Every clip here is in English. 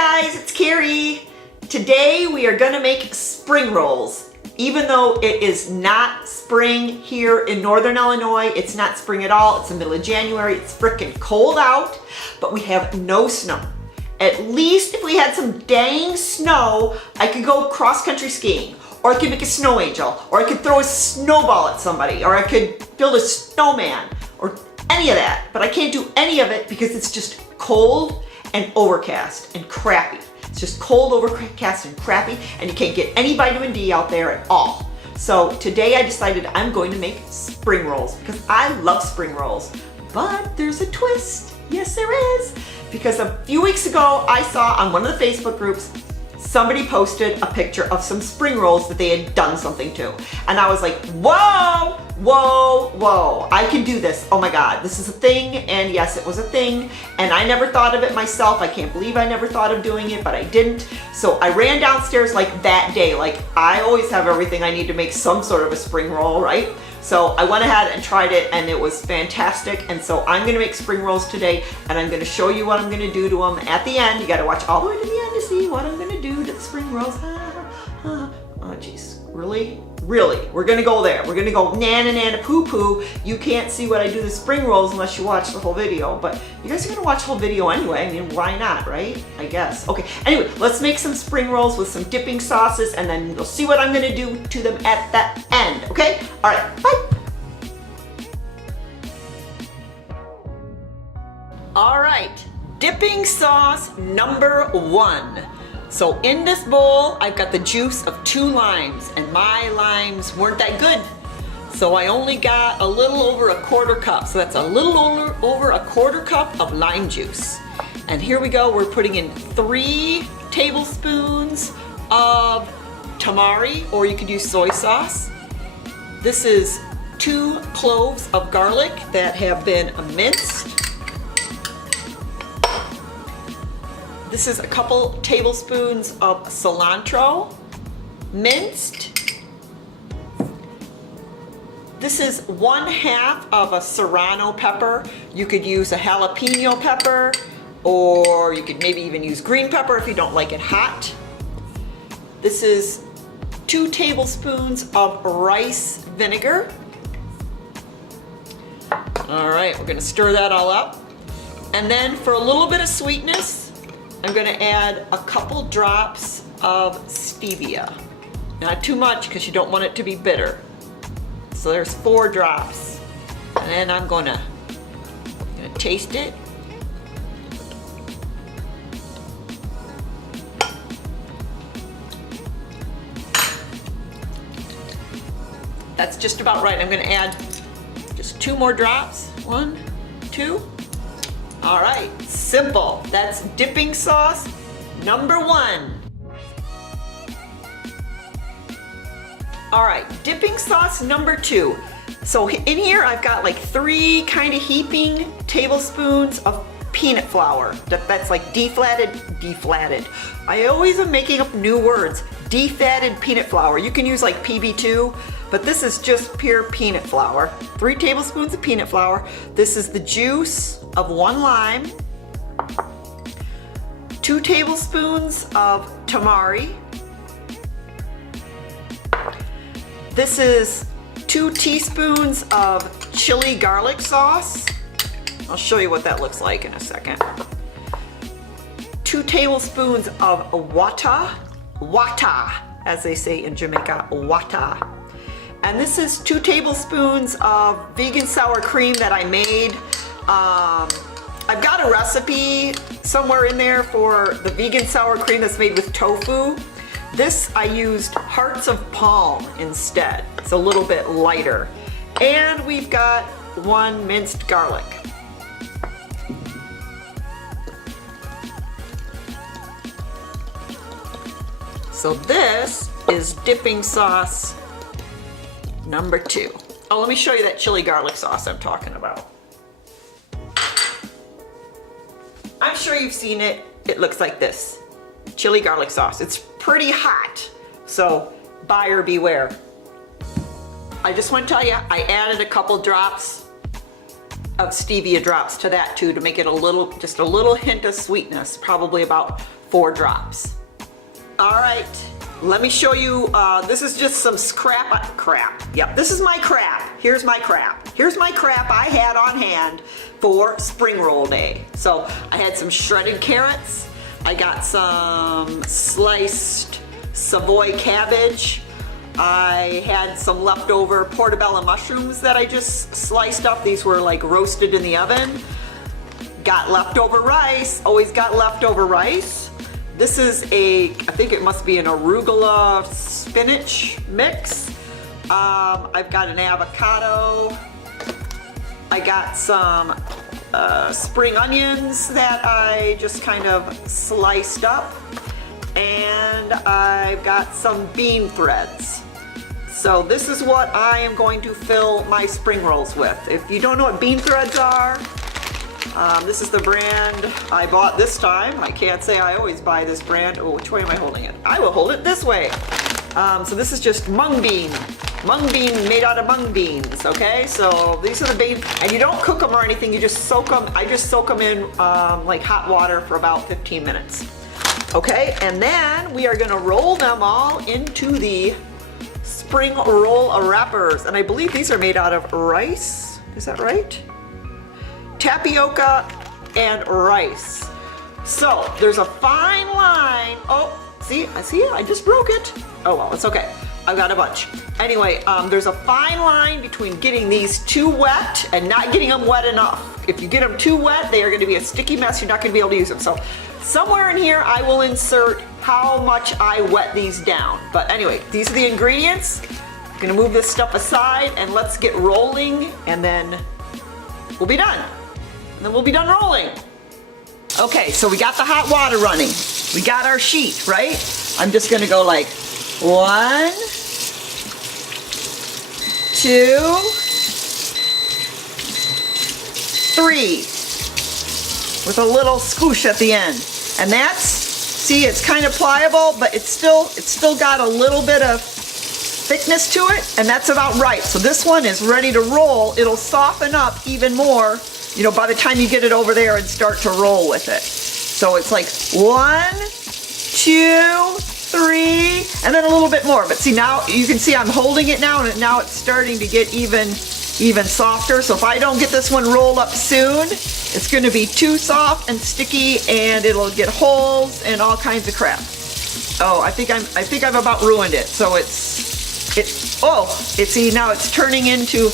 Hi guys, it's Carrie. Today we are gonna make spring rolls. Even though it is not spring here in Northern Illinois, it's not spring at all, it's the middle of January, it's frickin' cold out, but we have no snow. At least if we had some dang snow, I could go cross-country skiing, or I could make a snow angel, or I could throw a snowball at somebody, or I could build a snowman, or any of that. But I can't do any of it because it's just cold and overcast and crappy. It's just cold, overcast, and crappy, and you can't get any vitamin D out there at all. So today I decided I'm going to make spring rolls because I love spring rolls. But there's a twist. Yes, there is. Because a few weeks ago, I saw on one of the Facebook groups, somebody posted a picture of some spring rolls that they had done something to. And I was like, whoa, whoa, whoa, I can do this. Oh my God, this is a thing. And yes, it was a thing. And I never thought of it myself. I can't believe I never thought of doing it, but I didn't. So I ran downstairs like that day. Like I always have everything I need to make some sort of a spring roll, right? So I went ahead and tried it and it was fantastic. And so I'm gonna make spring rolls today and I'm gonna show you what I'm gonna do to them at the end. You gotta watch all the way to the end to see what I'm gonna do to the spring rolls. Oh geez, really? Really? We're gonna go there. We're gonna go nana nana poo poo. You can't see what I do to the spring rolls unless you watch the whole video, but you guys are gonna watch the whole video anyway. I mean, why not, right? I guess. Okay, anyway, let's make some spring rolls with some dipping sauces and then you'll see what I'm gonna do to them at the end, okay? All right, bye. All right, dipping sauce number 1. So in this bowl, I've got the juice of 2 limes, and my limes weren't that good. So I only got a little over a 1/4 cup. So that's a little over a 1/4 cup of lime juice. And here we go, we're putting in 3 tablespoons of tamari, or you could use soy sauce. This is 2 cloves of garlic that have been minced. This is a couple tablespoons of cilantro, minced. This is 1/2 of a serrano pepper. You could use a jalapeno pepper, or you could maybe even use green pepper if you don't like it hot. This is 2 tablespoons of rice vinegar. All right, we're gonna stir that all up. And then for a little bit of sweetness, I'm gonna add a couple drops of stevia. Not too much because you don't want it to be bitter. So there's 4 drops. And then I'm gonna taste it. That's just about right. I'm gonna add just 2 more drops. 1, 2. All right, simple. That's dipping sauce number 1. All right, dipping sauce number 2. So in here I've got like 3 kind of heaping tablespoons of peanut flour. That's like deflatted. I always am making up new words. Defatted peanut flour. You can use like PB2, but this is just pure peanut flour. 3 tablespoons of peanut flour. This is the juice of 1 lime, 2 tablespoons of tamari. This is 2 teaspoons of chili garlic sauce. I'll show you what that looks like in a second. 2 tablespoons of wata, as they say in Jamaica, wata. And this is 2 tablespoons of vegan sour cream that I made. I've got a recipe somewhere in there for the vegan sour cream that's made with tofu. This I used hearts of palm instead. It's a little bit lighter. And we've got 1 minced garlic. So this is dipping sauce number 2. Oh, let me show you that chili garlic sauce I'm talking about. I'm sure you've seen it. It looks like this. Chili garlic sauce. It's pretty hot, so buyer beware. I just want to tell you, I added a couple drops of stevia drops to that too to make it a little, just a little hint of sweetness, probably about 4 drops. All right, let me show you, this is just some crap. Yep, this is my crap. Here's my crap. Here's my crap I had on hand for spring roll day. So I had some shredded carrots. I got some sliced Savoy cabbage. I had some leftover portobello mushrooms that I just sliced up. These were like roasted in the oven. Got leftover rice, always got leftover rice. This is I think it must be an arugula spinach mix. I've got an avocado. I got some spring onions that I just kind of sliced up. And I've got some bean threads. So this is what I am going to fill my spring rolls with. If you don't know what bean threads are, this is the brand I bought this time. I can't say I always buy this brand. Oh, which way am I holding it? I will hold it this way. So this is just mung bean made out of mung beans, okay? So these are the beans, and you don't cook them or anything, you just soak them. I just soak them in like hot water for about 15 minutes. Okay, and then we are gonna roll them all into the spring roll wrappers. And I believe these are made out of rice, is that right? Tapioca and rice. So there's a fine line. Oh, see, I just broke it. Oh well, it's okay. I've got a bunch. Anyway, there's a fine line between getting these too wet and not getting them wet enough. If you get them too wet, they are gonna be a sticky mess. You're not gonna be able to use them. So somewhere in here, I will insert how much I wet these down. But anyway, these are the ingredients. I'm gonna move this stuff aside and let's get rolling, and then we'll be done. And then we'll be done rolling. Okay, so we got the hot water running. We got our sheet, right? I'm just gonna go like 1, 2, 3, with a little squish at the end. And that's, see, it's kind of pliable, but it's still got a little bit of thickness to it, and that's about right. So this one is ready to roll. It'll soften up even more, you know, by the time you get it over there and start to roll with it. So it's like 1, 2, 3, and then a little bit more. But see, now you can see I'm holding it now, and now it's starting to get even softer. So if I don't get this one rolled up soon, it's going to be too soft and sticky, and it'll get holes and all kinds of crap. Oh, I think I've about ruined it. So see, now it's turning into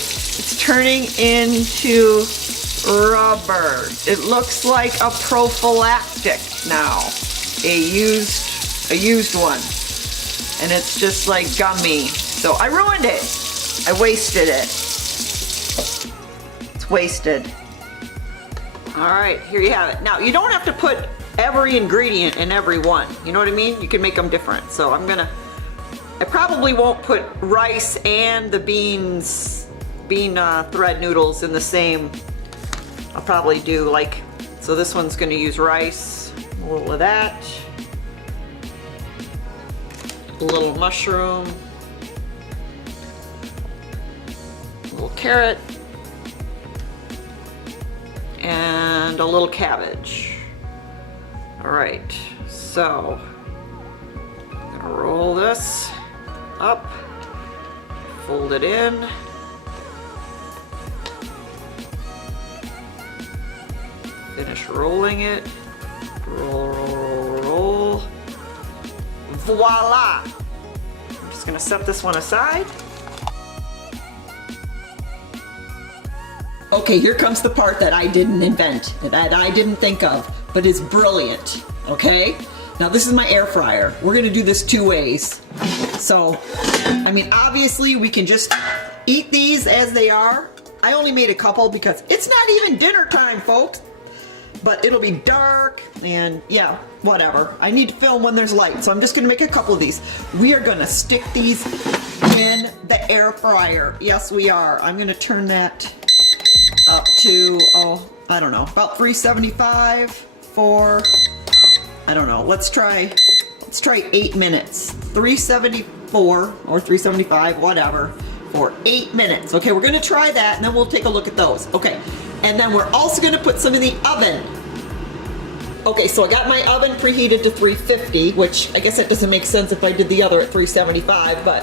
rubber. It looks like a prophylactic now, a used one, and it's just like gummy. So I ruined it. I wasted it. It's wasted. All right, here you have it. Now you don't have to put every ingredient in every one. You know what I mean? You can make them different. So I probably won't put rice and the bean thread noodles in the same. I'll probably do like, so this one's gonna use rice, a little of that, a little mushroom, a little carrot, and a little cabbage. All right, so I'm gonna roll this up, fold it in, finish rolling it, roll, roll, roll, roll. Voila! I'm just gonna set this one aside. Okay, here comes the part that I didn't invent, that I didn't think of, but is brilliant, okay? Now this is my air fryer. We're gonna do this 2 ways. So, I mean, obviously we can just eat these as they are. I only made a couple because it's not even dinner time, folks. But it'll be dark, and yeah, whatever. I need to film when there's light, so I'm just gonna make a couple of these. We are gonna stick these in the air fryer. Yes, we are. I'm gonna turn that up to, oh, I don't know, about 375 for, I don't know, let's try 8 minutes. 374 or 375, whatever, for 8 minutes. Okay, we're gonna try that, and then we'll take a look at those. Okay. And then we're also gonna put some in the oven. Okay, so I got my oven preheated to 350, which I guess that doesn't make sense if I did the other at 375, but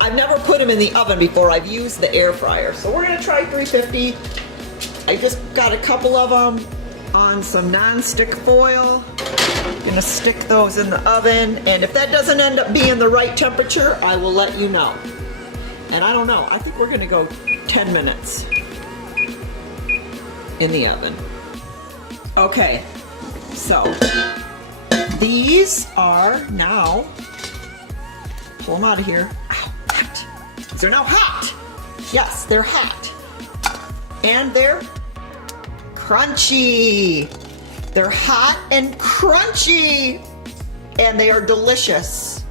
I've never put them in the oven before. I've used the air fryer. So we're gonna try 350. I just got a couple of them on some non-stick foil. Gonna stick those in the oven, and if that doesn't end up being the right temperature, I will let you know. And I don't know, I think we're gonna go 10 minutes in the oven. Okay, so these are now, pull them out of here. Ow, hot. They're now hot. Yes, they're hot. And they're crunchy. They're hot and crunchy, and they are delicious.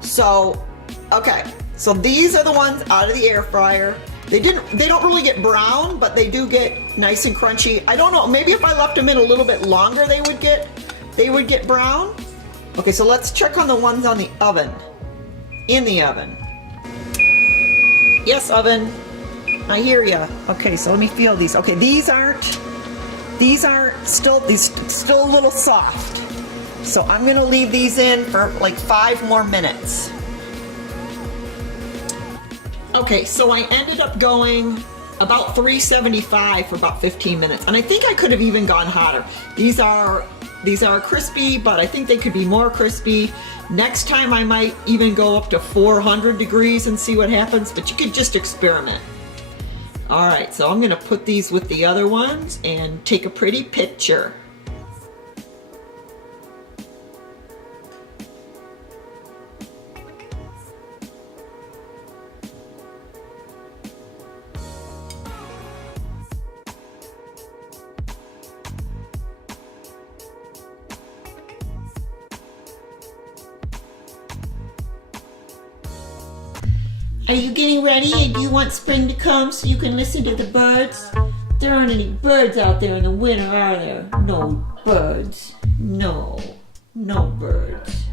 So, okay, so these are the ones out of the air fryer. They don't really get brown, but they do get nice and crunchy. I don't know, maybe if I left them in a little bit longer, they would get brown. Okay, so let's check on the ones on the oven. In the oven. Yes, oven. I hear ya. Okay, so let me feel these. Okay, these are still a little soft. So I'm gonna leave these in for like 5 more minutes. Okay, so I ended up going about 375 for about 15 minutes. And I think I could have even gone hotter. These are crispy, but I think they could be more crispy. Next time I might even go up to 400 degrees and see what happens, but you could just experiment. All right, so I'm gonna put these with the other ones and take a pretty picture. Are you getting ready? And do you want spring to come so you can listen to the birds? There aren't any birds out there in the winter, are there? No birds. No birds.